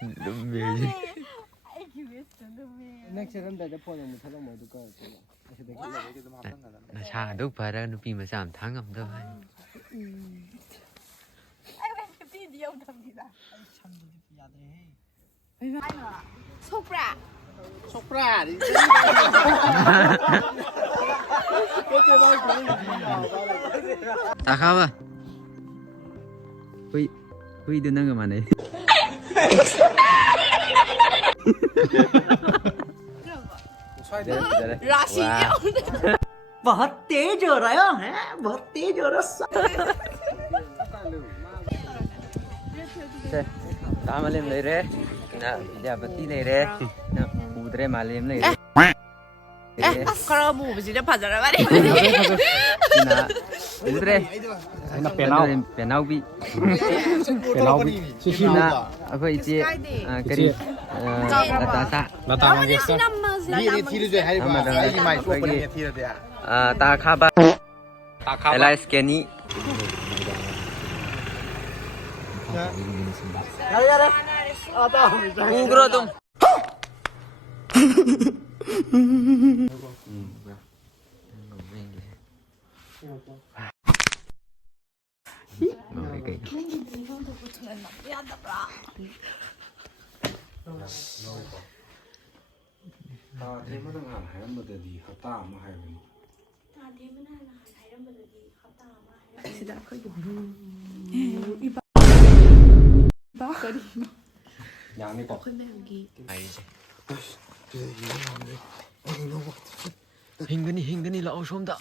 룸메. 넥스런데 폰은 못하는 모두 거. 나 차 đâu phải ra nupi mà sao tháng ngầm đâu. 속브라. 속브라. 다 가봐. huy đưa năng mà này. राशि बहुत तेज हो रहा है बहुत तेज हो रहा Ta mà lên lấy đấy. Nè, giờ bật tí này đấy. Nè, hù đấy mà lên này đấy. 그럼 뭐 진짜 받아라 말이야. Nè, hù đấy. Nó bèn nào? Bèn nào bị. Bèn nào bị. Nè, cái gì? Cái gì? Ta ta. Nó ta mang cái sao? Đi thi được hay mà cái mày chụp cái thi được à? Ta khá ba. Ta khá. Lại scanny. Ugro tum. Hình cái này là áo xôm đó.